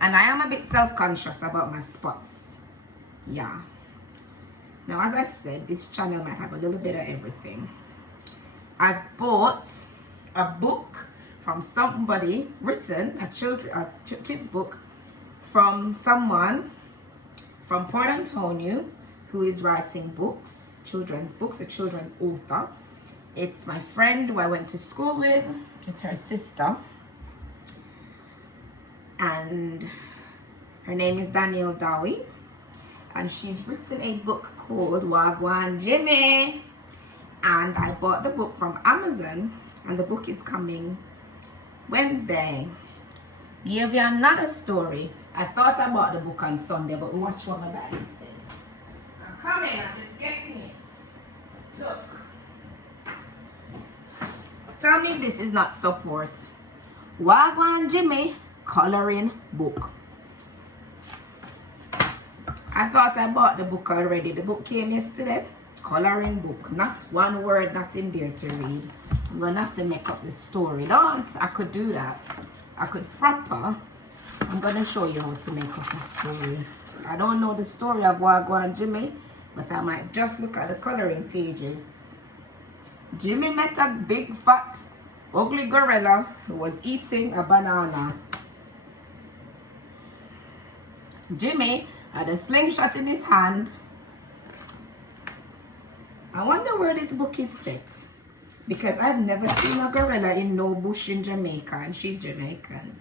And I am a bit self-conscious about my spots. Yeah. Now, as I said, this channel might have a little bit of everything. I bought a book from somebody, written, a kid's book, from someone from Port Antonio who is writing books, children's books, a children's author. It's my friend who I went to school with. It's her sister. And her name is Danielle Dowie. And she's written a book called Wagwan Jimmy. And I bought the book from Amazon. And the book is coming Wednesday. Give you another story. I thought I bought the book on Sunday, but watch what my bag instead. I'm coming, I'm just getting it. Look. Tell me if this is not support. Wagwan Jimmy coloring book. I thought I bought the book already. The book came yesterday. Coloring book. Not one word, not in there to read. I'm gonna have to make up the story. Don't I could do that. I could proper. I'm gonna show you how to make up the story. I don't know the story of Wagwan Jimmy, but I might just look at the coloring pages. Jimmy met a big fat ugly gorilla who was eating a banana. Jimmy had a slingshot in his hand. I wonder where this book is set, because I've never seen a gorilla in no bush in Jamaica, and she's Jamaican.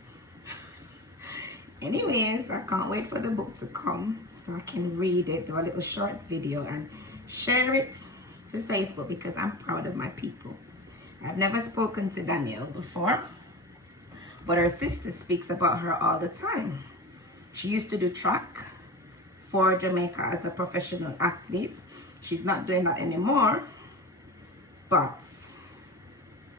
Anyways, I can't wait for the book to come so I can read it, do a little short video and share it to Facebook, because I'm proud of my people. I've never spoken to Danielle before, but her sister speaks about her all the time. She used to do track for Jamaica as a professional athlete. She's not doing that anymore, but